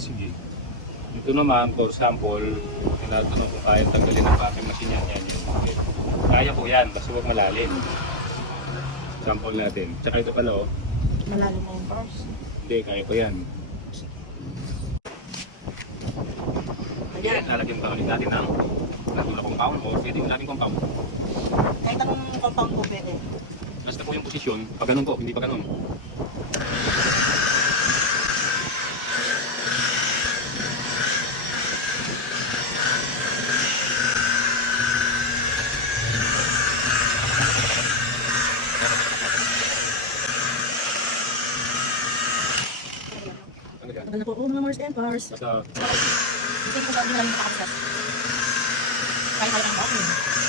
Sige. Dito naman, for sample, tinatanong kung kaya tanggalin ng vacuum machine yan. Okay. Kaya po yan, basta huwag malalim. Sample natin. Tsaka ito pala oh. Malalim na yung pars. Hindi, kaya po yan. Ayan. Yan, lalagyan pa ulit natin ng natulak compound o pwede yung natin compound. Kahit anong compound po pwede. Basta po yung posisyon, pag ganun po, hindi pa ganun. Tagal na po po mga Mars and Pars. Basta, Kasi po sabi nila yung nakakasas. Kaya kaya ang vacuum.